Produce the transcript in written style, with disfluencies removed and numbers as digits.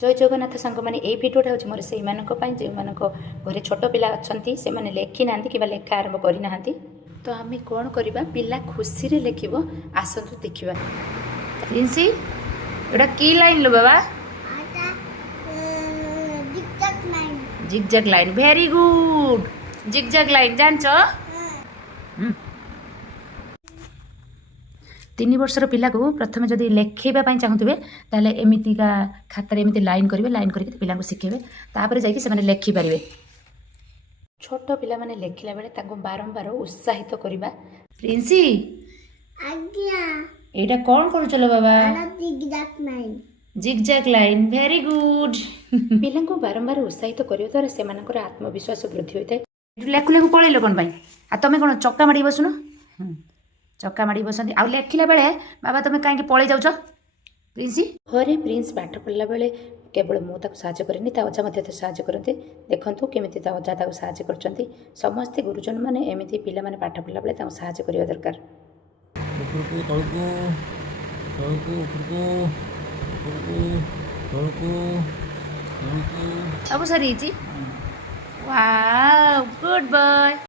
जय जगन्नाथ सांग मैंने ये भिडियोटा हूँ मोर से जो मान घरे छोट पिला अच्छा से लेखि ना कि लेखा आरंभ करना तो आम कौन करवा पिला खुशी रे लेख आसतु देखा प्रिंसी एटा की लाइन लो बाबा zigzag line very good zigzag line जान 3 वर्षर पिला को प्रथम जदि लेखापी चाहूबे ताले एमतीका खातार एमती लाइन करेंगे लाइन करके पिला शिखेबे तापर जाकि से लेखिपारे छोट पिला माने लेखिला बेले बारंबार उत्साहित करवा प्रिंसी एटा कौन करूचलो बाबा जिगजैग लाइन वेरी गुड पिला को बारंबार उत्साहित करियो द्वारा से आत्मविश्वास वृद्धि होता है लेखु लेखु पलैल कौन आ तुम कौन चक्का माड़ी बसुन चक्का माड़ी बसती आउ लेखिला बेले बाबा तुम कहीं पलि जाऊच प्रिंसी घरे प्रिंस पाठ पढ़ला बेले केवल मुझे साहय करेनि अजा मत साहय करते देखूँ केमी अजा साहय कर समस्ते गुरुजन मैंने एमती पिला माने पाठ पढ़ला बेले साहय करवा दरकार सब सरी वाओ गुड बॉय।